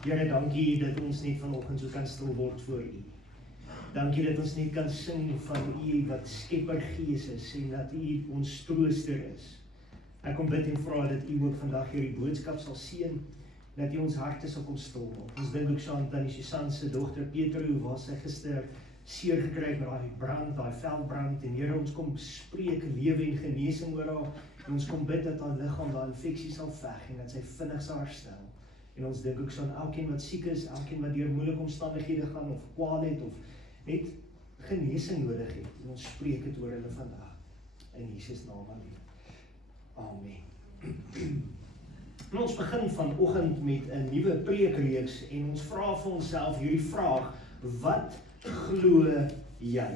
Here, dankie dat ons net vanoggend so kan stil word voor U. Dankie dat ons net kan sing van U wat Skepper Gees is en dat U ons trooster is. Ek kom bid en vra dat U ook vandag hierdie boodskap sal seën, dat U ons harte sal kom stil maak. Ons dink ook saam aan Susan se dogter Petro, waar sy gister seer gekry met daai brand, daai veldbrand, en Here, ons kom spreek lewe en genesing oor haar, en ons kom bid dat haar liggaam daai infeksie sal veg en dat sy vinnig sal herstel. En ons dink ook so aan elkeen wat siek is, elkeen wat deur moeilike omstandighede gaan of kwaal het of net genesing nodig het. En ons spreek dit oor hulle vandag. In Jesus naam alleen. Amen. En ons begin vanoggend met 'n nuwe preekreeks en ons vra vir onsself hierdie vraag: wat glo jy?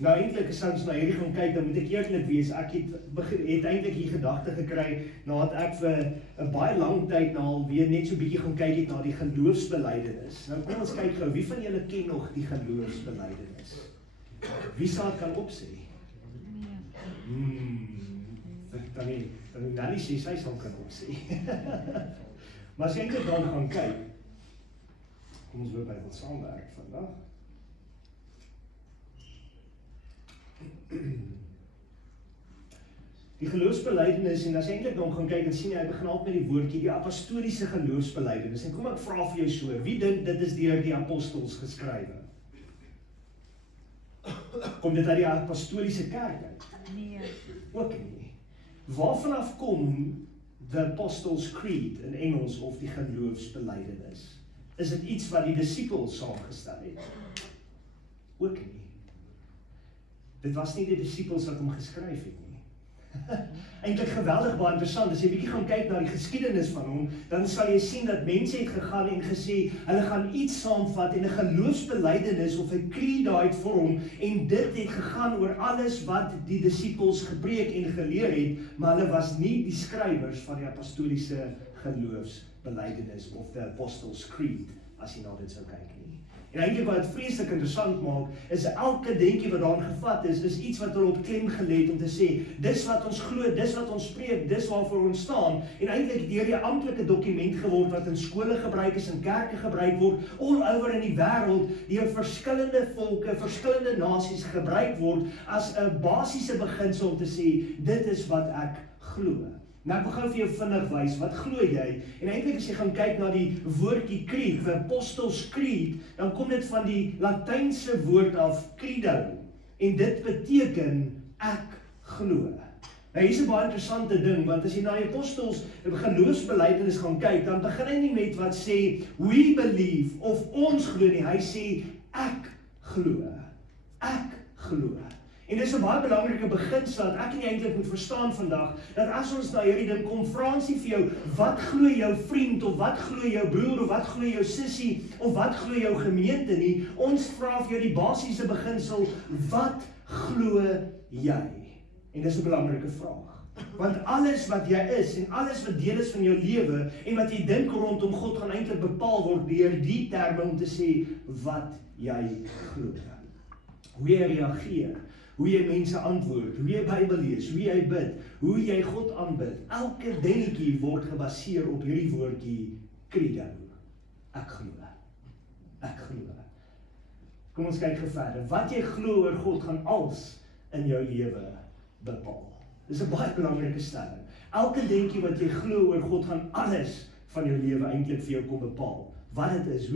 Nou eintlik as ons na hierdie gaan kyk, dan moet ek eerlik wees, ek het eintlik hier gedagte gekry nadat ek vir 'n baie lang tyd alweer net so bietjie gaan kyk het na die geloofsbelijdenis. Nou kom ons kyk gou, wie van julle ken nog die geloofsbelijdenis? Wie sal kan opsê? Dan Nelly sê sy sal kan opsê. Maar as jy eintlik dan gaan kyk, kom ons wil saamwerk vandag. Die geloofsbelijdenis, en as jy eintlik dan gaan kyk en sien jy begin al met die woordjie, die apostoliese geloofsbelijdenis. En kom ek vra vir jou so, wie dink dit is deur die apostels geskrywe? Kom dit uit die apostoliese kerk uit? Nee. Ook nie. Waarvanaf kom the Apostles' Creed in Engels of die geloofsbelijdenis? Is dit iets wat die disippels saamgestel het? Ook nie. Dit was nie die disippels wat hom geskryf het nie. Eintlik geweldig baie interessant, as jy bietjie gaan kyk na die geskiedenis van hom, dan sal jy sien dat mense het gegaan en gesê, hulle gaan iets saamvat en 'n geloofsbelijdenis of 'n creed uitvorm, en dit het gegaan oor alles wat die disippels gepreek en geleer het, maar hulle was nie die skrywers van die apostoliese geloofsbelijdenis of the Apostles' Creed, as jy na dit sou kyk nie. En eintlik wat het vreeslik interessant maak, is elke denkie wat daarin gevat is iets wat hulle op klem gelê het om te sê, dis wat ons glo, dis wat ons spreek, dis waarvoor ons staan, en eintlik deur die amptelike dokument geword wat in skole gebruik is, in kerke gebruik word, all over in die wêreld, deur verskillende volke, verskillende nasies gebruik word, as 'n basiese beginsel om te sê, dit is wat ek glo. Nou ek wil gou vir jou vinnig wys, wat glo jy? En eintlik as jy gaan kyk na die woordjie creed, the Apostles' Creed, dan kom dit van die Latynse woord af credo, en dit beteken ek glo. Nou hier is 'n baie interessante ding, want as jy na die apostels geloofsbelijdenis gaan kyk, dan begin hy nie met wat sê we believe of ons glo nie, hy sê ek glo. Ek glo. En dit is 'n baie belangrike beginsel dat ek en jy eintlik moet verstaan vandag, dat as ons na hierdie ding kom, vra ons nie vir jou, wat glo jou vriend, of wat glo jou broer, of wat glo jou sussie, of wat glo jou gemeente nie. Ons vra vir jou die basiese beginsel, wat glo jy? En dis 'n belangrike vraag. Want alles wat jy is, en alles wat deel is van jou lewe, en wat jy dink rondom God, gaan eintlik bepaal word deur die terme om te sê, wat jy glo. Hoe jy reageer, hoe jy mense antwoord, hoe jy Bybel lees, hoe jy bid, hoe jy God aanbid. Elke dingetjie word gebaseer op hierdie woordjie credo. Ek glo. Ek glo. Kom ons kyk verder. Wat jy glo oor God gaan alles in jou lewe bepaal. Dis 'n baie belangrike stelling. Elke dingetjie wat jy glo oor God gaan alles van jou lewe eintlik vir jou kom bepaal. Wat dit is,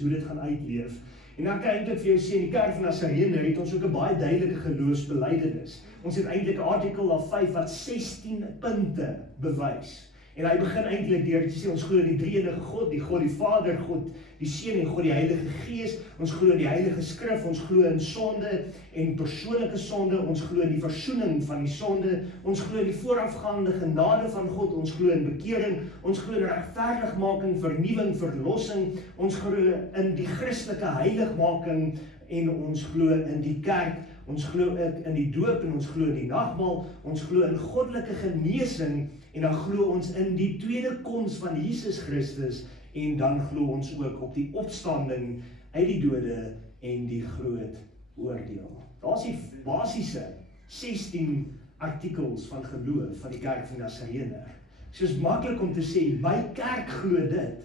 hoe dit gaan uitleef. En dan kan ek eintlik vir jou sê, in die kerk van Nazarene het ons ook 'n baie duidelike geloofsbelijdenis. Ons het eintlik 'n artikel of 5 wat 16 punte bewys. En hy begin eintlik deur te sê, ons glo in die drie-enige God, die God die Vader, God die Seun en God die Heilige Gees. Ons glo in die Heilige Skrif, ons glo in sonde en persoonlike sonde, ons glo in die versoening van die sonde, ons glo in die voorafgaande genade van God, ons glo in bekering, ons glo in regverdigmaking, vernuwing, verlossing, ons glo in die Christelike heiligmaking, en ons glo in die kerk, ons glo in die doop, en ons glo in die nagmaal, ons glo in goddelike genesing, en dan glo ons in die tweede koms van Jesus Christus, en dan glo ons ook op die opstanding uit die dode en die groot oordeel. Daar is die basiese 16 artikels van geloof van die kerk van Nazarene. Soos maklik om te sê, my kerk glo dit,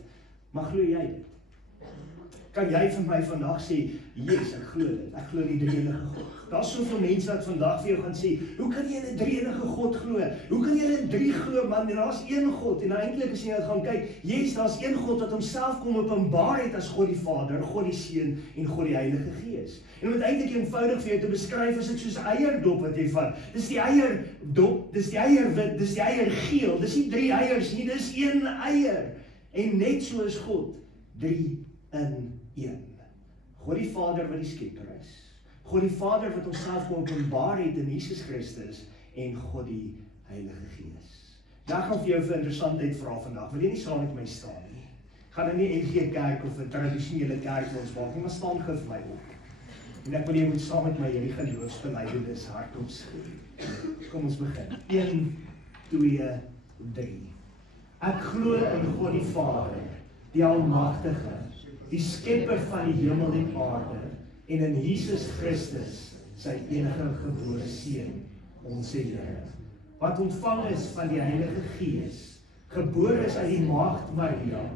maar glo jy dit? Kan jy vir my vandag sê, yes, ek glo dit, ek glo die drie-enige God. Daar's soveel mense wat vandag vir jou gaan sê, hoe kan jy in 'n drie-enige God glo? Hoe kan jy in drie glo, man? Daar's een God. En eintlik as jy nou gaan kyk, yes, daar's een God wat homself kom openbaar het as God die Vader, God die Seun en God die Heilige Gees. En om dit eintlik eenvoudig vir jou te beskryf, is dit soos eierdop wat jy vat. Dis die eierdop, dis die eierwit, dis die eiergeel. Dis nie drie eiers nie, dis een eier. En net so is God, drie in een. God die Vader wat die skepper is. God die Vader wat homself kom openbaar het in Jesus Christus en God die Heilige Gees. Nou gaan vir jou vir interessantheid vra vandag. Wil jy nie saam met my staan nie? Gaan in die NG Kerk of 'n tradisionele kerk ons maak nie, maar staan gou vir my op. En ek wil jy moet saam met my hierdie geloofsbelijdenis hardop sê. Kom ons begin. 1, 2, 3. Ek glo in God die Vader, die Almagtige, die skepper van die hemel en aarde, en in Jesus Christus, sy enige gebore Seun, ons Here, wat ontvang is van die Heilige Gees, gebore is uit die maagd Maria,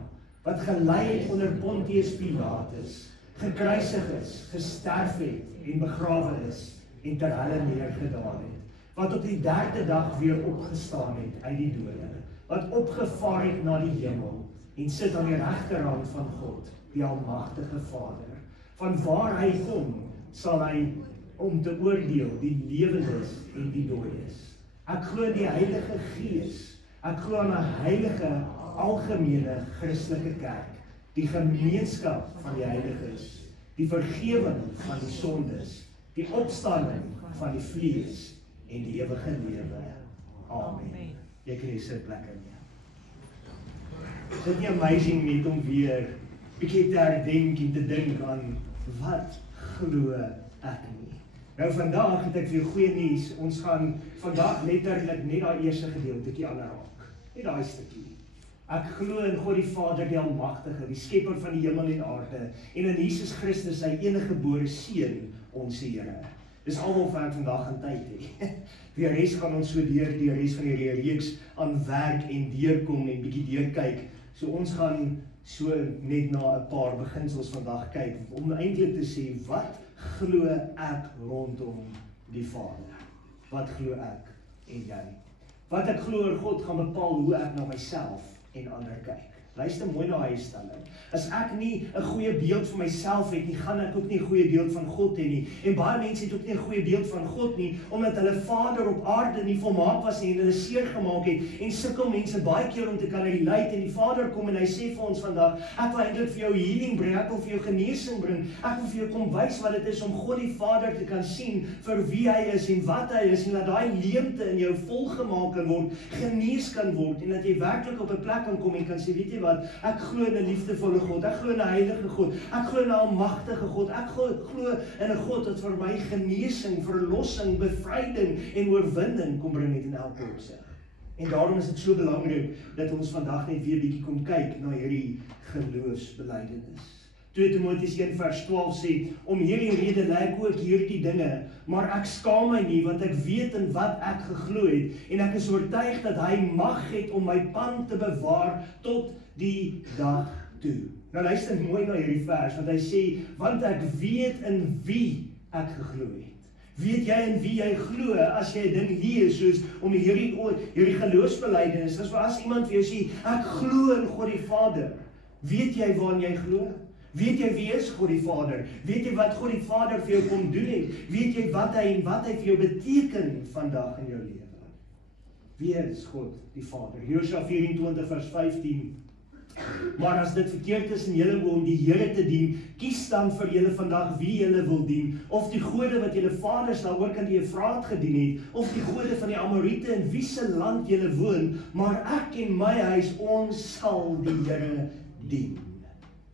wat gelei het onder Pontius Pilatus, gekruisig is, gesterf het en begrawe is, en ter helle neergedaan het, wat op die 3de dag weer opgestaan het uit die dode, wat opgevaar het na die hemel, en sit aan die regterhand van God, die Almagtige Vader. Van waar hy kom, sal hy om te oordeel die lewendes en die dooies. Ek glo in die Heilige Gees. Ek glo aan 'n heilige, algemene Christelike kerk, die gemeenskap van die heiliges, die vergewing van die sondes, die opstanding van die vlees en die ewige lewe. Amen. Jy kan hier sit plek in. Is dit nie amazing net om weer bietjie te herdenk en te dink aan wat glo ek nie? Nou vandag het ek vir jou goeie nuus. Ons gaan vandag letterlik net daai eerste gedeeltjie aanraak. Net daai stukkie. Ek glo in God die Vader, die Almagtige, die skepper van die hemel en aarde, en in Jesus Christus, sy enige gebore Seun, ons Here. Dis almal vir ek vandag in tyd hê. Die res gaan ons so deur die res van die reeks aan werk en deurkom en bietjie deurkyk. So ons gaan so net na 'n paar beginsels vandag kyk, om eintlik te sê, wat glo ek rondom die Vader? Wat glo ek en jy? Wat ek glo oor God gaan bepaal hoe ek na myself en ander kyk. Luister mooi na hy stelling. As ek nie 'n goeie beeld van myself het nie, gaan ek ook nie 'n goeie beeld van God hê nie. En baie mense het ook nie 'n goeie beeld van God nie, omdat hulle Vader op aarde nie volmaak was nie en hulle seer gemaak het. En sukkel mense baie keer om te kan relate, en die Vader kom en hy sê vir ons vandag, ek wil eintlik vir jou healing bring, ek wil vir jou genesing bring, ek wil vir jou kom wys wat dit is om God die Vader te kan sien vir wie hy is en wat hy is, en dat daai leemte in jou volgemaak kan word, genees kan word, en dat jy werklik op 'n plek kan kom en kan sê, weet jy wat, ek glo in 'n liefdevolle God, ek glo in 'n heilige God, ek glo in 'n almagtige God, ek glo in 'n God wat vir my genesing, verlossing, bevryding en oorwinning kom bring het in elke opsig. En daarom is dit so belangrik dat ons vandag net weer bietjie kom kyk na hierdie geloofsbelijdenis. 2 Timoteus 1 vers 12 sê, om hierdie rede lê ek ook hierdie dinge, maar ek skaam my nie, want ek weet in wat ek geglo het, en ek is oortuig dat hy mag het om my pand te bewaar tot die dag toe. Nou luister mooi na hierdie vers, want hy sê, want ek weet in wie ek geglo het. Weet jy in wie jy glo, as jy 'n ding lees, soos om hierdie geloofsbelijdenis, dis waar as iemand vir jou sê, ek glo in God die Vader, weet jy waarin jy glo? Weet jy wie is God die Vader? Weet jy wat God die Vader vir jou kom doen het? Weet jy wat hy vir jou beteken vandag in jou lewe? Wie is God die Vader? Josua 24 vers 15. Maar as dit verkeerd is en julle wil om die Here te dien, kies dan vir julle vandag wie julle wil dien, of die gode wat julle vaders daar oor kan die Efraat gedien het, of die gode van die Amorite in wie se land julle woon, maar ek en my huis, ons sal die Here dien.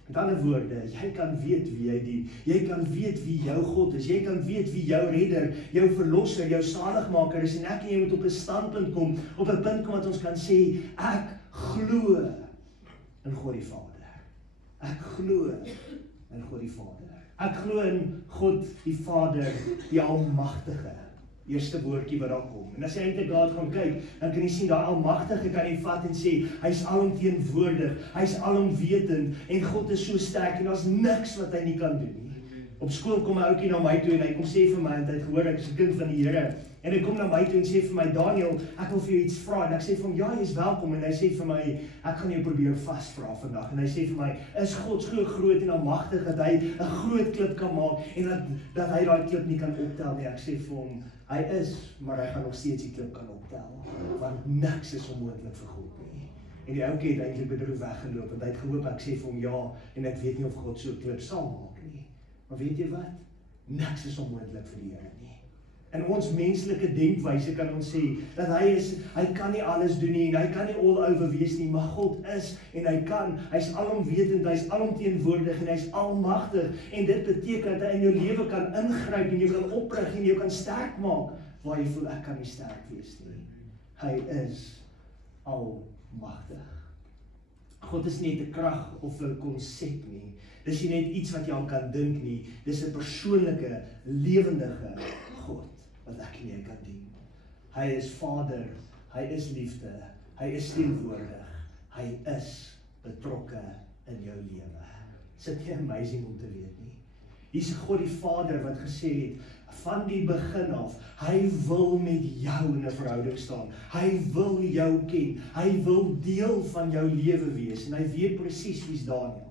Met ander woorde, jy kan weet wie jy dien, jy kan weet wie jou God is, jy kan weet wie jou redder, jou verlosser, jou saligmaker is, en ek en jy moet op 'n standpunt kom, op 'n punt kom wat ons kan sê, ek glo in God die Vader. Ek glo in God die Vader. Ek glo in God die Vader, die Almagtige, Eerste woordjie wat daar kom. En as jy eintlik daar gaan kyk, dan kan jy sien daai Almagtige kan jy vat en sê, hy's alomteenwoordig, hy's alomwetend en God is so sterk en daar's niks wat hy nie kan doen nie. Op skool kom 'n ouetjie na my toe en hy kom sê vir my, en hy het gehoor ek is 'n kind van die Here. En hy kom na my toe en sê vir my, Daniel, ek wil vir jou iets vra. En ek sê vir hom, ja, jy is welkom. En hy sê vir my, ek gaan jou probeer vasvra vandag. En hy sê vir my, is God so groot en almagtig dat hy 'n groot klip kan maak en dat hy daai klip nie kan optel nie. Ek sê vir hom, hy is, maar hy gaan nog steeds die klip kan optel. Want niks is onmoontlik vir God nie. En die ouetjie het eintlik bedroef weggeloop want hy het gehoop ek sê vir hom ja en ek weet nie of God so 'n klip sal maak nie. Maar weet jy wat? Niks is onmoontlik vir die Here nie. In ons menslike denkwyse kan ons sê dat hy kan nie alles doen nie en hy kan nie all over wees nie, maar God is en hy's alomwetend, hy's alomteenwoordig en hy's almagtig en dit beteken dat hy in jou lewe kan ingryp en jou kan oprig en jou kan sterk maak waar jy voel ek kan nie sterk wees nie. Hy is almagtig. God is nie 'n krag of 'n konsep nie. Dis nie net iets wat jy aan kan dink nie. Dis 'n persoonlike, lewendige God wat ek en jy kan dien. Hy is Vader, hy is liefde, hy is teenwoordig, hy is betrokke in jou lewe. Is dit nie amazing om te weet nie? Hier's God die Vader wat gesê het, van die begin af, hy wil met jou in 'n verhouding staan. Hy wil jou ken. Hy wil deel van jou lewe wees en hy weet presies wie's Daniel.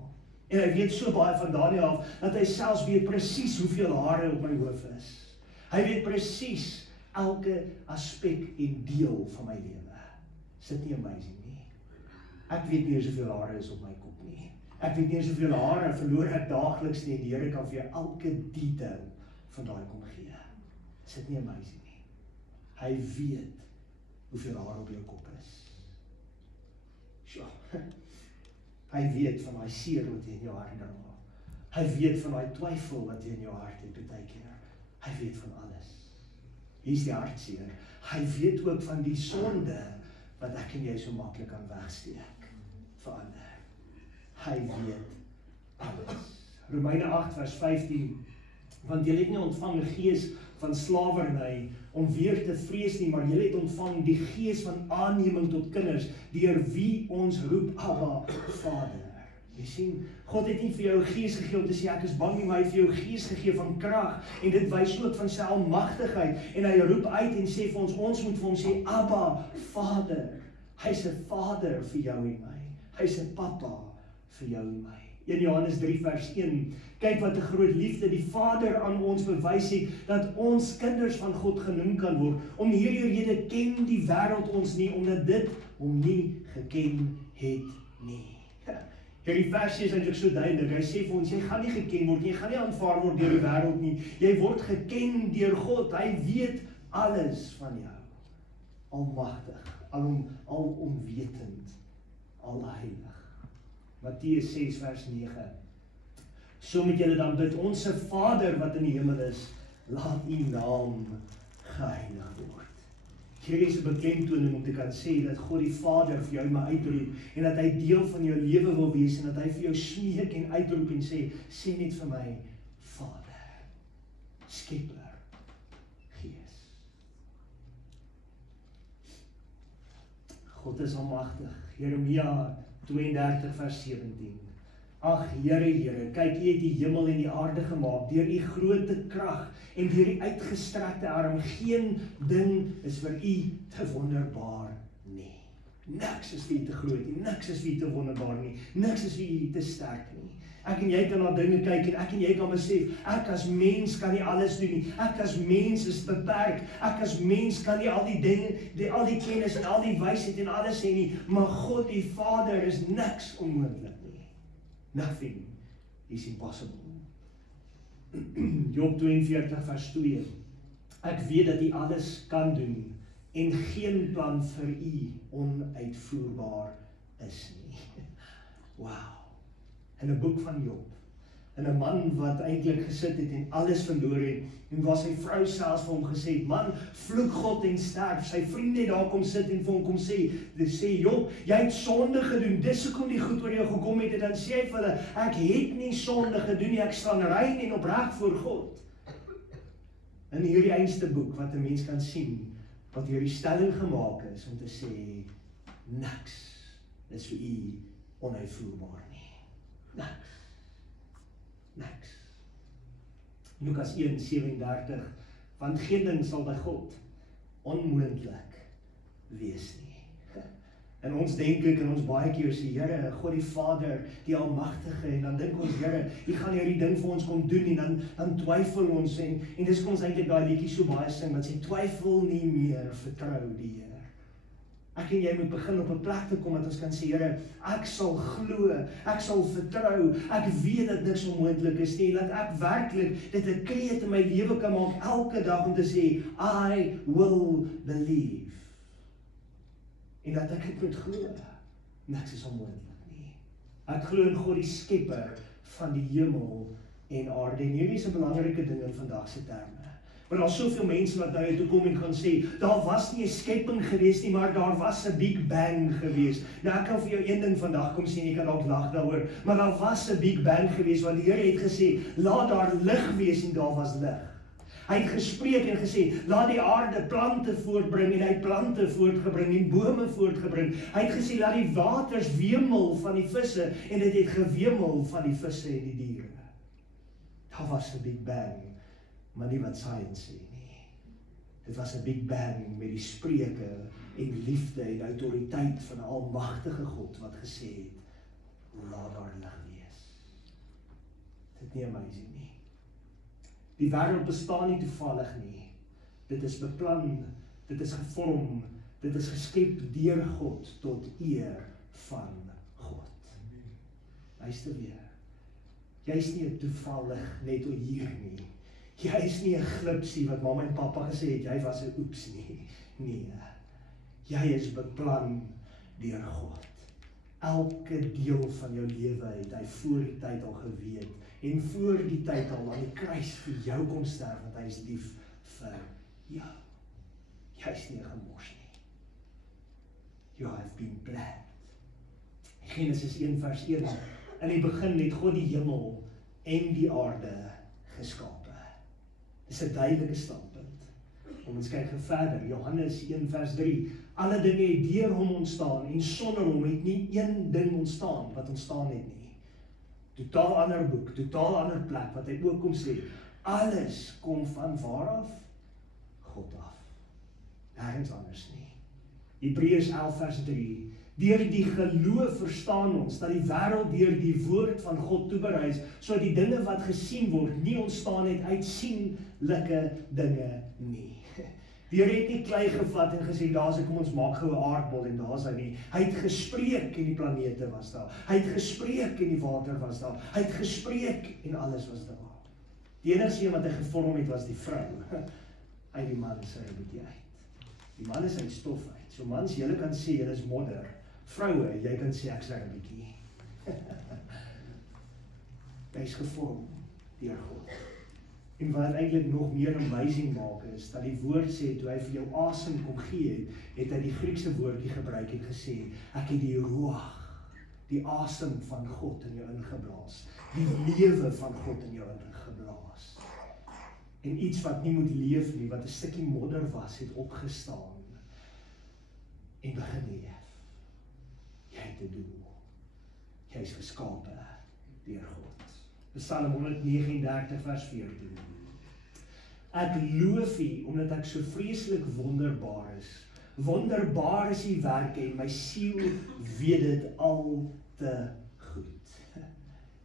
En hy weet so baie van Daniel af dat hy selfs weet presies hoeveel hare op my hoof is. Hy weet presies elke aspek en deel van my lewe. Is dit nie amazing nie? Ek weet nie hoeveel hare is op my kop nie. Ek weet nie hoeveel hare verloor ek daagliks nie en die Here kan vir jou elke detail van daai kom gee. Is dit nie amazing nie? Hy weet hoeveel hare op jou kop is. Sjoe. Hy weet van daai seer wat jy in jou hart dra. Hy weet van daai twyfel wat jy in jou hart het baie keer. Hy weet van alles. Hier's die hartseer. Hy weet ook van die sonde wat ek en jy so maklik kan wegsteek vir ander. Hy weet alles. Romeine 8 vers 15. Want julle het nie ontvang 'n gees van slawerny om weer te vrees nie, maar julle het ontvang die gees van aanneming tot kinders, deur wie ons roep Abba, Vader. Jy sien, God het nie vir jou 'n gees gegee om te sê ek is bang nie, maar hy het vir jou 'n gees gegee van krag en dit wys ook van sy almagtigheid en hy roep uit en sê vir ons moet vir hom sê Abba, Vader. Hy's 'n Vader vir jou en my. Hy's 'n Papa vir jou en my. 1 Johannes 3 vers 1. Kyk wat 'n groot liefde die Vader aan ons bewys het, dat ons kinders van God genoem kan word. Om hierdie rede ken die wêreld ons nie, omdat dit hom nie geken het nie. Hierdie versie is eintlik so duidelik. Hy sê vir ons, jy gaan nie geken word nie, jy gaan nie aanvaar word deur die wêreld nie. Jy word geken deur God. Hy weet alles van jou. Almagtig, alomwetend, alheilig. Matteus 6 vers 9. So moet julle dan bid, onsse Vader wat in die hemel is, laat u naam geheilig word. Hier is 'n beklemtoning om te kan sê dat God die Vader vir jou maar uitroep en dat hy deel van jou lewe wil wees en dat hy vir jou smeek en uitroep en sê net vir my Vader, Skepper, Gees. God is almagtig. Jeremia 32 vers 17. Ag Here, Here, kyk, U het die hemel en die aarde gemaak deur U groote krag en deur U uitgestrekte arm. Geen ding is vir U te wonderbaar nie. Niks is vir U te groot nie, niks is vir U te wonderbaar nie, niks is vir U te sterk nie. Ek en jy kan na dinge kyk en ek en jy kan besef, ek as mens kan nie alles doen nie. Ek as mens is beperk. Ek as mens kan nie al die dinge, al die kennis en al die wysheid en alles hê nie, maar God die Vader is niks onmoontlik nie. Nothing is impossible. Job 42 vers 2. Ek weet dat U alles kan doen en geen plan vir U onuitvoerbaar is nie. Wow. In 'n boek van Job. En 'n man wat eintlik gesit het en alles verloor het en waar sy vrou selfs vir hom gesê het, man, vloek God en sterf. Sy vriende het daar kom sit en vir hom kom sê Job, jy het sonde gedoen, dis hoekom die goed oor jou gekom het. En dan sê hy vir hulle, ek het nie sonde gedoen nie, ek staan rein en opreg voor God. in hierdie einste boek, wat 'n mens kan sien, wat hierdie stelling gemaak is, om te sê, niks is vir u onuitvoerbaar nie. Niks. Niks. Lukas 1:37, want geen ding sal by God onmoontlik wees nie. En ons denk ek, en ons baie keer sê, Here, God die Vader, die Almagtige, en dan dink ons, Here, U gaan hierdie ding vir ons kom doen, en dan twyfel ons, en dis kom ons eintlik daai liedjie so baie sing, wat sê, twyfel nie meer, vertrou die Here. Ek en jy moet begin op 'n plek te kom, dat ons kan sê, Here, ek sal glo, ek sal vertrou, ek weet dat niks onmoontlik is nie, dat ek werklik dit 'n kreet in my lewe kan maak, elke dag om te sê, I will believe. En dat ek dit moet glo, niks is onmoontlik nie. Ek glo in God die skepper van die hemel en aarde. En hierdie is 'n belangrike ding in vandag se terme. Maar daar is soveel mense wat nou toe kom en gaan sê, daar was nie 'n skepping gewees nie, maar daar was 'n Big Bang gewees. Nou ek kan vir jou een ding vandag kom sê, en jy kan dalk lag daaroor, maar daar was 'n Big Bang gewees, want die Here het gesê, laat daar lig wees, en daar was lig. Hy het gespreek en gesê, laat die aarde plante voortbring, en hy het plante voortgebring, en bome voortgebring. Hy het gesê, laat die waters wemel van die visse, en dit het gewemel van die visse en die diere. Daar was 'n Big Bang, maar nie wat science sê nie. Dit was 'n Big Bang met die spreuke en liefde en autoriteit van 'n almagtige God wat gesê het, laat daar lig wees. Dit is nie amazing nie. Die wêreld bestaan nie toevallig nie. Dit is beplan, dit is gevorm, dit is geskep deur God tot eer van God. Luister weer. Jy's nie 'n toevallig net hier nie. Jy's nie 'n glipsie wat mamma en pappa gesê het, jy was 'n oeps nie. Nee. Jy is beplan deur God. Elke deel van jou lewe het hy voor die tyd al geweet, en voor die tyd al aan die kruis vir jou kom sterf, want hy is lief vir jou. Jy is nie gemors nie. You have been planned. Genesis 1:1. In die begin het God die hemel en die aarde geskape. Dis 'n duidelike standpunt. Ons kyk verder, Johannes 1:3. Alle dinge het deur hom ontstaan, en sonder hom het nie een ding ontstaan wat ontstaan het nie. Totaal ander boek, totaal ander plek, wat hy ook kom sê, alles kom van waar af? God af. Nergens anders nie. Hebreërs 11:3. Deur die geloof verstaan ons, dat die wêreld deur die woord van God toeberei is, sodat die dinge wat gesien word, nie ontstaan het uit sienlike dinge nie. Die Here het nie klei gevat en gesê, daar's kom ons maak gou 'n aardbol, en daar's hy nie. Hy het gespreek en die planete was daar. Hy het gespreek en die water was daar. Hy het gespreek en alles was daar. Die enigste een wat hy gevorm het was die vrou. Uit die man is hy 'n bietjie uit. Die man is uit stof uit. So mans, julle kan sê julle is modder. Vroue, jy kan sê ek is 'n bietjie. Hy is gevorm deur God. En wat eintlik nog meer amazing maak is, dat die woord sê, toe hy vir jou asem kom gee, het hy die Griekse woordjie gebruik en gesê, ek het die ruach, die asem van God in jou ingeblaas, die lewe van God in jou ingeblaas. En iets wat nie moet leef nie, wat 'n stukkie modder was, het opgestaan en begin leef. Jy het 'n doel. Jy is geskape deur God. Psalm 139:14. Ek loof U, omdat ek so vreeslik wonderbaar is. Wonderbaar is U werke, en my siel weet dit al te goed.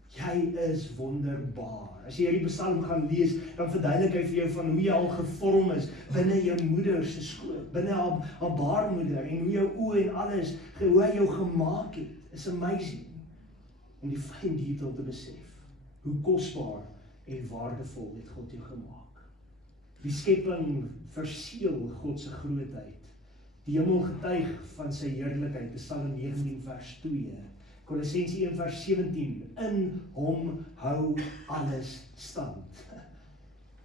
Jy is wonderbaar. As jy hierdie Psalm gaan lees, dan verduidelik hy vir jou van hoe jy al gevorm is binne jou moeder se skoot, binne haar baarmoeder, en hoe jou oë en alles, hoe hy jou gemaak het. Is amazing om die fyn detail te besef. Hoe kosbaar en waardevol het God jou gemaak. Die skepping verseël God se grootheid. Die hemel getuig van sy heerlikheid, Psalm 19:2. Kolossense 1:17. In hom hou alles stand.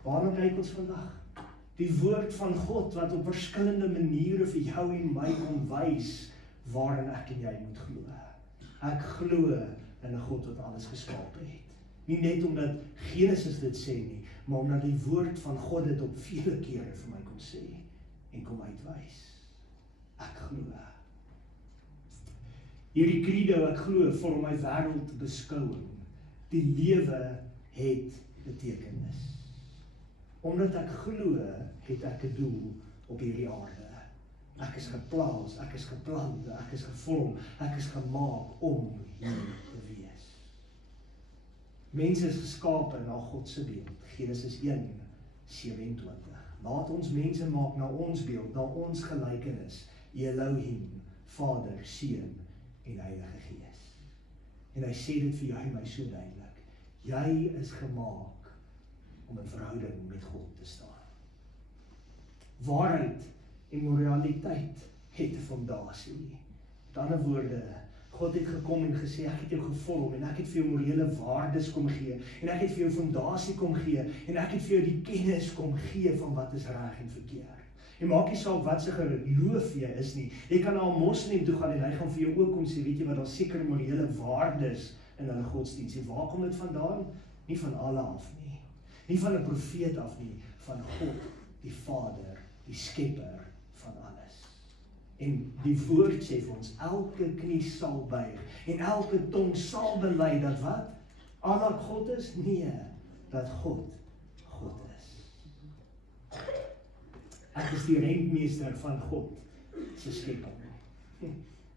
Waarna kyk ons vandag? Die woord van God wat op verskillende maniere vir jou en my kom wys waarin ek en jy moet glo. Ek glo in 'n God wat alles geskaap het. Nie net omdat Genesis dit sê nie, maar omdat die woord van God dit op vele kere vir my kom sê en kom uitwys. Ek glo. Hierdie credo, ek glo, vorm my wêreldbeskouing. Die lewe het betekenis. Omdat ek glo, het ek 'n doel op hierdie aarde. Ek is geplaas, ek is geplant, ek is gevorm, ek is gemaak om hier te wees. Mense is geskape na God se beeld. Genesis 1:27. Laat ons mense maak na ons beeld, na ons gelykenis. Elohim, Vader, Seun en Heilige Gees. En hy sê dit vir jou en my so duidelik. Jy is gemaak om in verhouding met God te staan. Waarheid en moraliteit het 'n fondasie. Met ander woorde, God het gekom en gesê, ek het jou gevorm en ek het vir jou morele waardes kom gee en ek het vir jou fondasie kom gee en ek het vir jou die kennis kom gee van wat is reg en verkeerd. En maak nie saak wat se geloof jy is nie. Jy kan na 'n moslim toe gaan en hy gaan vir jou ook kom sê, weet jy wat, daar seker morele waardes in hulle godsdienst. En waar kom dit vandaan? Nie van Allah af nie. Nie van 'n profeet af nie, van God, die Vader, die skepper van alles. En die woord sê vir ons, elke knie sal buig en elke tong sal bely dat wat? Allah God is? Nee, dat God is. Ek is die rentmeester van God se skepping.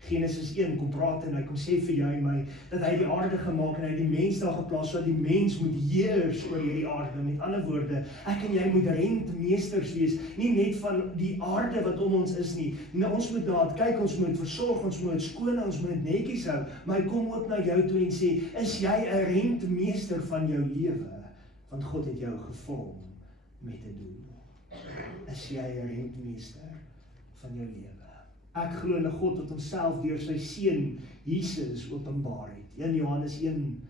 Genesis 1 kom praat en hy kom sê vir jou en my dat hy die aarde gemaak en hy die mens daar geplaas sodat die mens moet heers oor hierdie aarde. Met ander woorde, ek en jy moet rentmeesters wees, nie net van die aarde wat om ons is nie. Nou, ons moet daar kyk, ons moet versorg, ons moet skoon, ons moet netjies hou, maar hy kom ook na jou toe en sê, is jy 'n rentmeester van jou lewe? Want God het jou gevorm met 'n doel. Is jy 'n rentmeester van jou lewe? Ek glo in 'n God wat homself deur sy seun Jesus openbaar het. 1 Johannes 1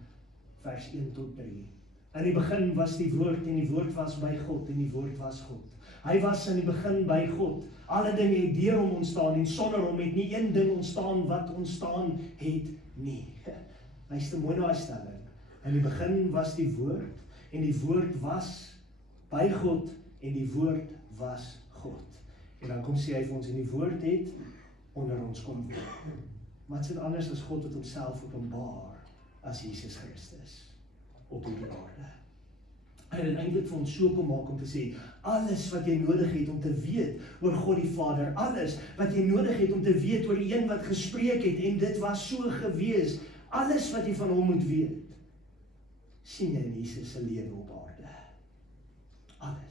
vers 1 tot 3. In die begin was die woord en die woord was by God en die woord was God. Hy was in die begin by God. Alle dinge het deur hom ontstaan en sonder hom het nie een ding ontstaan wat ontstaan het nie. Luister mooi na die stelling. In die begin was die woord en die woord was by God en die woord was God. En dan kom sê hy vir ons en die woord het onder ons kom woon. Wat is dit anders as God wat homself openbaar as Jesus Christus op hierdie aarde? Hy het eintlik vir ons so kom maak om te sê, alles wat jy nodig het om te weet oor God die Vader, alles wat jy nodig het om te weet oor die een wat gespreek het en dit was so gewees, alles wat jy van hom moet weet, sien jy in Jesus se lewe op aarde. Alles.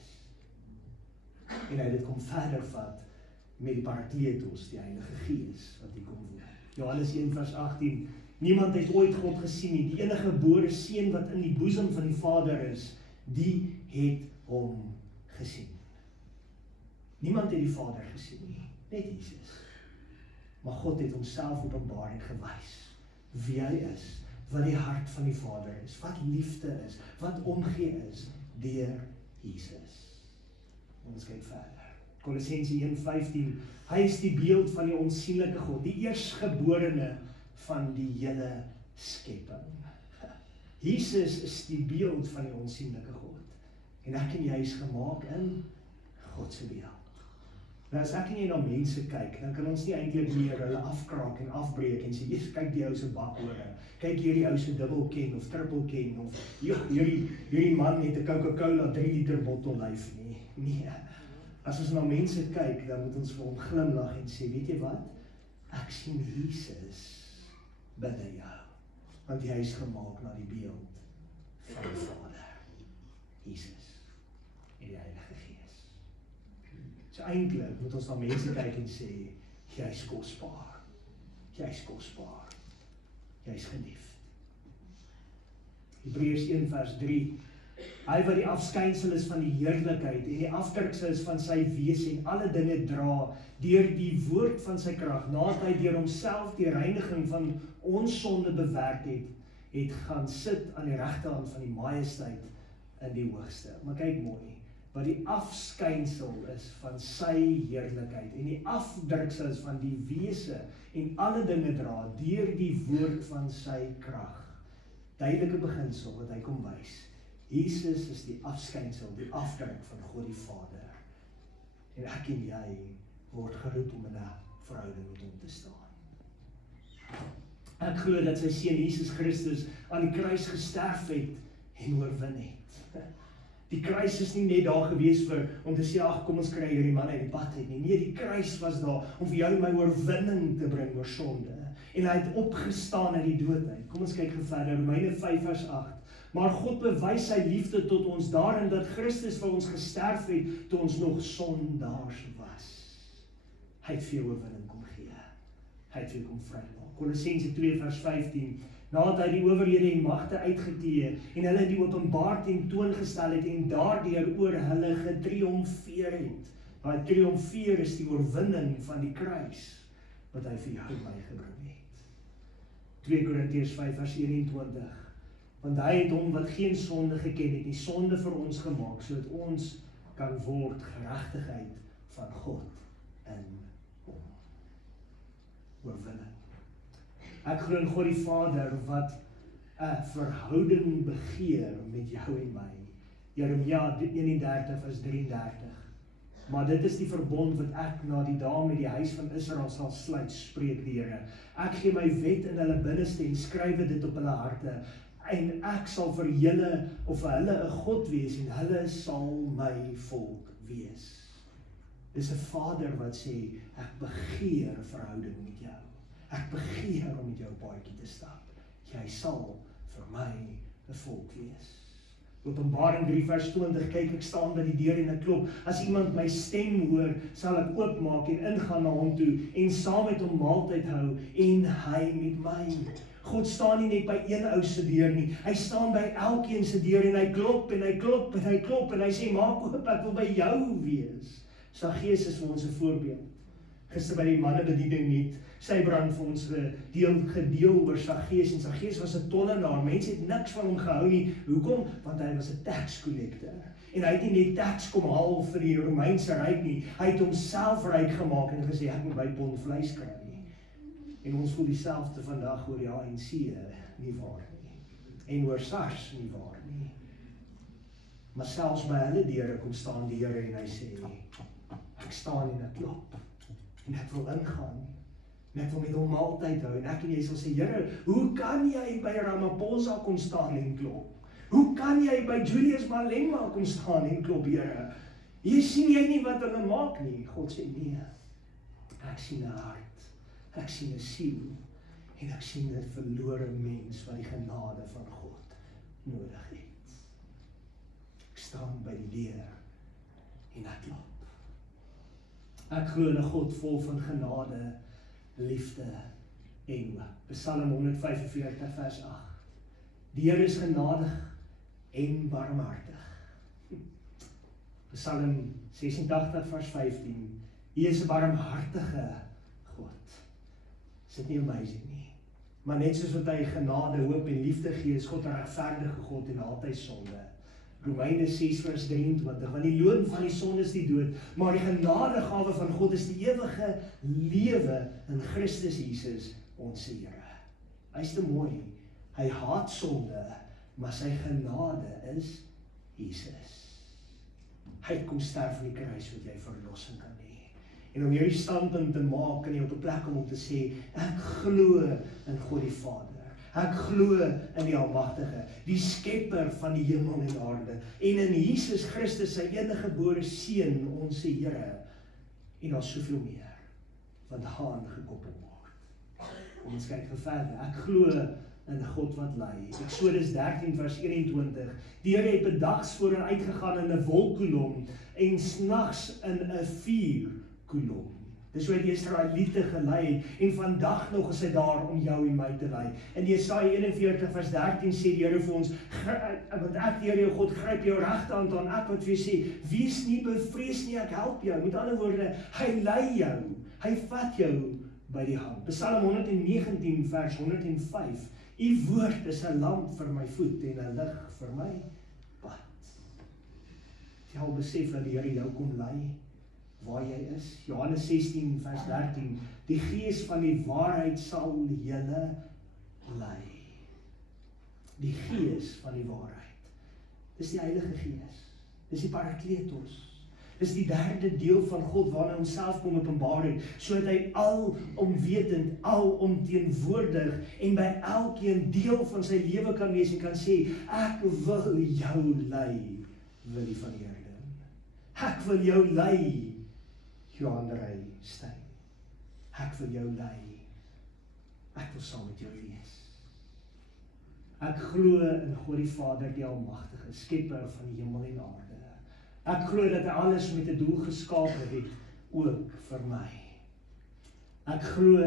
En hy het dit kom verder vat met die Parakletos, die Heilige Gees, wat hy kom woon. Johannes 1 vers 18, niemand het ooit God gesien nie, die enige gebore seun wat in die boesem van die Vader is, die het hom gesien. Niemand het die Vader gesien nie, net Jesus. Maar God het homself openbaar en gewys wie hy is, wat die hart van die Vader is, wat liefde is, wat omgee is deur Jesus. Ons kyk verder. Kolossense 1:15, hy is die beeld van die onsigbare God, die eerstgeborene van die hele skepping. Jesus is die beeld van die onsigbare God. En ek en jy is gemaak in God se beeld. Nou as ek en jy na mense kyk, dan kan ons nie eintlik meer hulle afkraak en afbreek en sê, "Jesus, kyk die ou se bakhore. Kyk hierdie ou se dubbelken of trippelken of hierdie man met 'n Coca-Cola 3 liter bottel lyf nie." Nee. As ons na mense kyk, dan moet ons vir hom glimlag en sê, weet jy wat? Ek sien Jesus binne jou. Want hy is gemaak na die beeld van die Vader. Jesus en die Heilige Gees. So eintlik moet ons na mense kyk en sê, jy is kosbaar. Jy is kosbaar. Jy is geliefd. Hebreërs 1 vers 3. Hy wat die afskynsel is van die heerlikheid en die afdruksel is van sy wese en alle dinge dra deur die woord van sy krag, nadat hy deur homself die reiniging van ons sonde bewerk het gaan sit aan die regterhand van die majesteit in die hoogste. Maar kyk mooi, wat die afskynsel is van sy heerlikheid en die afdruksel is van die wese en alle dinge dra deur die woord van sy krag. duidelike beginsel wat hy kom wys. Jesus is die afskynsel, die afdruk van God die Vader. En ek en jy word geroep om in 'n verhouding met hom te staan. Ek glo dat sy seun Jesus Christus aan die kruis gesterf het en oorwin het. Die kruis is nie net daar gewees om te sê, ag, kom ons kry hierdie man uit die pad uit nie. Nee, die kruis was daar om vir jou en my oorwinning te bring oor sonde. En hy het opgestaan uit die dood uit. Kom ons kyk verder, Romeine 5 vers 8. Maar God bewys sy liefde tot ons daarin dat Christus vir ons gesterf het toe ons nog sondaars was. Hy het vir jou oorwinning kom gee. Hy het vir jou kom vrymaak. Kolossense 2 vers 15. Nadat hy die owerhede en magte uitgeklee en hulle die openbaar tentoongestel het en daardeur oor hulle getriomfeer het. Daai triomfeer is die oorwinning van die kruis wat hy vir jou en my gebring het. 2 Korintiërs 5 vers 21. Want hy het hom wat geen sonde geken het, die sonde vir ons gemaak, sodat ons kan word geregtigheid van God in hom. Oorwinning. Ek glo in God die Vader wat 'n verhouding begeer met jou en my. Jeremia 31 vers 33. Maar dit is die verbond wat ek na die dae met die huis van Israel sal sluit, spreek die Here. Ek gee my wet in hulle binneste en skrywe dit op hulle harte. En ek sal vir julle of vir hulle 'n God wees en hulle sal my volk wees. Dis 'n Vader wat sê, ek begeer 'n verhouding met jou. Ek begeer om met jou paadjie te stap. Jy sal vir my 'n volk wees. Openbaring 3 vers 20, kyk, ek staan by die deur en ek klop. As iemand my stem hoor, sal ek oopmaak en ingaan na hom toe en saam met hom maaltyd hou en hy met my. God staan nie net by een ou se deur nie. Hy staan by elkeen se deur en hy klop en hy klop en hy klop en hy sê, maak oop, ek wil by jou wees. Saggeus is vir ons 'n voorbeeld. Gister by die mannebediening nie, sy brand vir ons gedeel oor Saggeus, en Saggeus was 'n tollenaar. Mense het niks van hom gehou nie. Hoekom? Want hy was 'n tax collector. En hy het nie net tax kom haal vir die Romeinse ryk nie. Hy het homself ryk gemaak en gesê, ek moet by pond vleis kry. En ons voel dieselfde vandag oor die ANC, nie waar nie. En oor SARS, nie waar nie. Maar selfs by hulle deure kom staan die Here en hy sê, ek staan en ek klop. En ek wil ingaan. En ek wil met hom maaltyd hou. En ek en jy sal sê, Here, hoe kan jy by Ramaphosa kom staan en klop? Hoe kan jy by Julius Malema kom staan en klop, Here? Hier sien jy nie wat hulle maak nie. God sê, nee, ek sien 'n hart. Ek sien 'n siel en ek sien 'n verlore mens wat die genade van God nodig het. Ek staan by die deur en ek klop. Ek glo in 'n God vol van genade, liefde en hoop. Psalm 145 vers 8. Die Here is genadig en barmhartig. Psalm 86 vers 15. Hy is 'n barmhartige God. Is dit nie amazing nie? Maar net soos wat hy genade, hoop en liefde gee, is God 'n regverdige God en haat hy sonde. Romeine 6 vers 23, want die loon van die sonde is die dood, maar die genadegawe van God is die ewige lewe in Christus Jesus, ons Here. Hy's te mooi. Hy haat sonde, maar sy genade is Jesus. Hy kom sterf aan die kruis sodat jy verlossing kan hê. En om hierdie standpunt te maak, kan jy op 'n plek om te sê, ek glo in God die Vader. Ek glo in die Almagtige, die skepper van die hemel en aarde, en in Jesus Christus, sy enige gebore seun, ons Here. En daar's soveel meer wat daaraan gekoppel word. Kom ons kyk verder. Ek glo in God wat lei. Eksodus 13 vers 21. Die Here het bedags voor en uitgegaan in 'n wolkkolom en snags in 'n vuurkolom. Dis hoe hy die Israeliete gelei het, en vandag nog is hy daar om jou en my te lei. In Jesaja 41 vers 13 sê die Here vir ons, want ek, die Here jou God, gryp jou regterhand aan, ek wat vir jou sê, wees nie bevrees nie, ek help jou. Met ander woorde, hy lei jou, hy vat jou by die hand. Psalm 119 vers 105. U woord is 'n lamp vir my voet en 'n lig vir my pad. Jy al besef dat die Here jou kom lei waar jy is. Johannes 16 vers 13. Die Gees van die waarheid sal julle lei. die Gees van die waarheid. Dis die Heilige Gees. Dis die Parakletos. Dis die derde deel van God waarna hy homself kom openbaar het, sodat hy alomwetend, alomteenwoordig en by elkeen deel van sy lewe kan wees en kan sê, ek wil jou lei, Willie van Heerden. Ek wil jou lei, Johan Rey Steyn. Ek wil jou lei. Ek wil saam met jou wees. Ek glo in God die Vader, die Almagtige, skepper van die hemel en aarde. Ek glo dat hy alles met 'n doel geskape het, ook vir my. Ek glo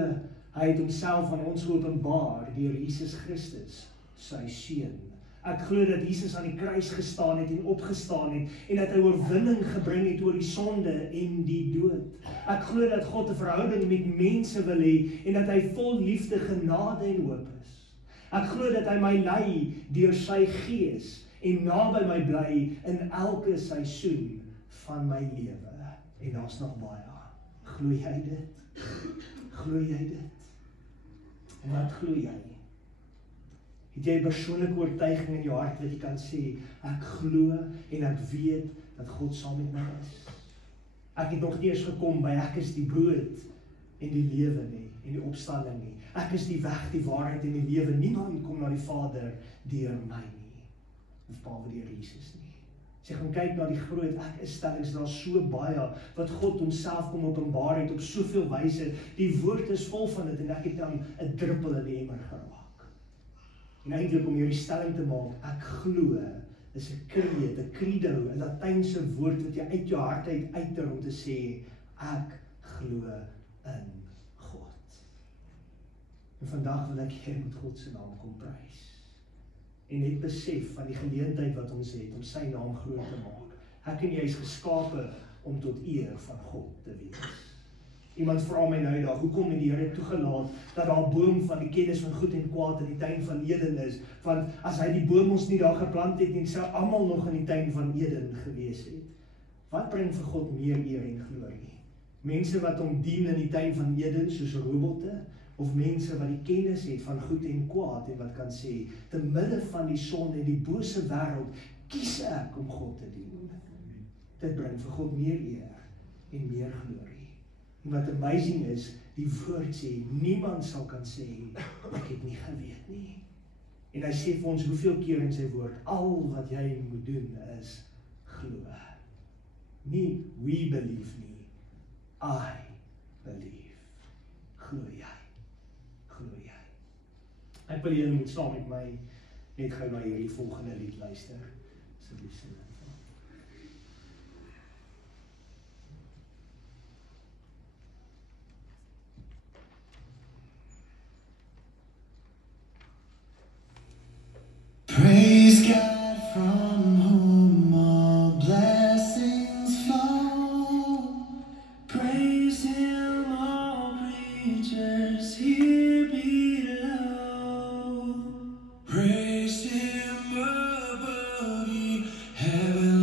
hy het homself aan ons openbaar deur Jesus Christus, sy seun. Ek glo dat Jesus aan die kruis gestaan het en opgestaan het en dat hy oorwinning gebring het oor die sonde en die dood. Ek glo dat God 'n verhouding met mense wil hê en dat hy vol liefde, genade en hoop is. Ek glo dat hy my lei deur sy Gees en naby my bly in elke seisoen van my lewe. En daar's nog baie. Glo jy dit? Glo jy dit? En wat glo jy? Het jy 'n persoonlike oortuiging in jou hart wat jy kan sê, ek glo en ek weet dat God saam met my is? Ek het nog nie eens gekom by ek is die brood en die lewe nie, en die opstanding nie. Ek is die weg, die waarheid en die lewe. Niemand kom na die Vader deur my nie, of behalwe deur Jesus nie. As jy gaan kyk na die groot ek-is-stellings, daar so baie wat God homself kom openbaar het op soveel wyse. Die woord is vol van dit en ek het dan 'n druppel in die emmer geraak. En eintlik om hierdie stelling te maak, ek glo, is 'n creed, 'n credo, 'n Latynse woord wat jy uit jou hart uiter om te sê, ek glo in God. En vandag wil ek hier met God se naam kom prys. En net besef van die geleentheid wat ons het om sy naam groot te maak. Ek en jy is geskape om tot eer van God te wees. Iemand vra my nou eendag, hoekom het die Here toegelaat dat daar 'n boom van die kennis van goed en kwaad in die tuin van Eden is? Want as hy die boom ons nie daar geplant het nie, sou almal nog in die tuin van Eden gewees het. Wat bring vir God meer eer en glorie? Mense wat hom dien in die tuin van Eden soos robotte, of mense wat die kennis het van goed en kwaad en wat kan sê, te midde van die sonde en die bose wêreld, kies ek om God te dien. Dit bring vir God meer eer en meer glorie. En wat amazing is, die woord sê, niemand sal kan sê, ek het nie geweet nie. En hy sê vir ons hoeveel keer in sy woord, al wat jy moet doen is glo. Nie we believe nie, I believe. Glo jy. Glo jy. Ek wil julle moet saam met my net gou na hierdie volgende lied luister. Asseblief sing dit. Praise God from whom all blessings flow. Praise Him, all creatures here below. Praise Him above ye heavenly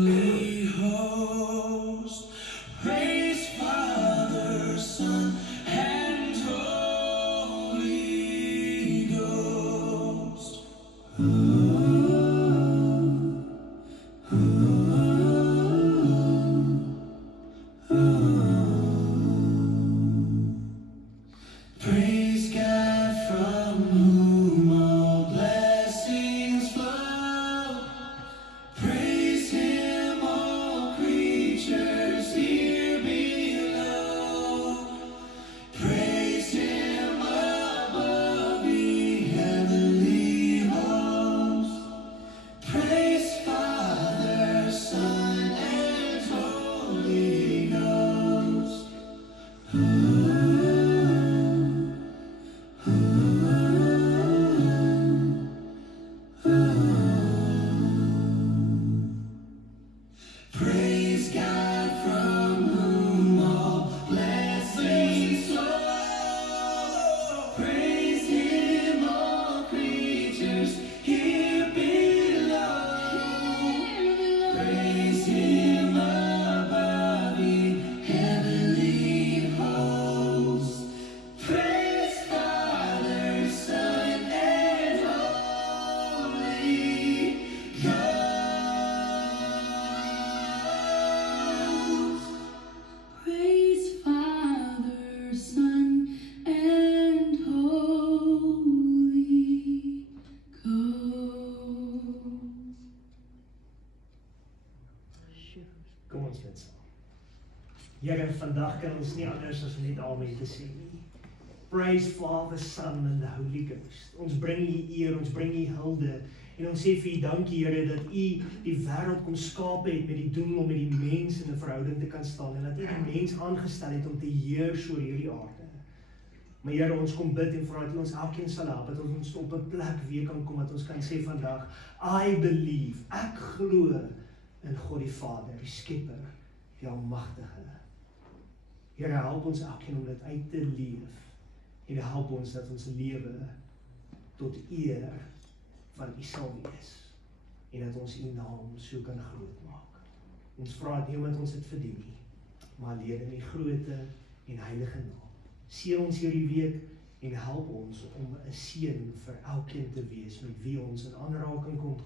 Kom ons bid saam. Here, vandag kan ons nie anders as net amen te sê nie. Praise Father, Son and the Holy Ghost. Ons bring U eer, ons bring U hulde en ons sê vir U dankie Here dat U die wêreld kom skaap het met die doel om met die mens in 'n verhouding te kan staan en dat U die mens aangestel het om te heers oor hierdie aarde. Maar Here, ons kom bid en vra dat U ons elkeen sal help, dat ons op 'n plek weer kan kom, dat ons kan sê vandag, I believe, ek glo in God die Vader, die Skepper, die Almagtige. Here, help ons elkeen om dit uit te leef en help ons dat ons lewe tot eer van U sal wees en dat ons U naam so kan groot maak. Ons vra dit nie omdat ons dit verdien nie, maar alleen in U groote en heilige naam. Seën ons hierdie week en help ons om 'n seën vir elkeen te wees met wie ons in aanraking kom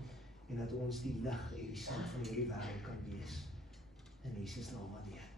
en dat ons die lig en die sand van hierdie wêreld kan wees. In Jesus naam alleen.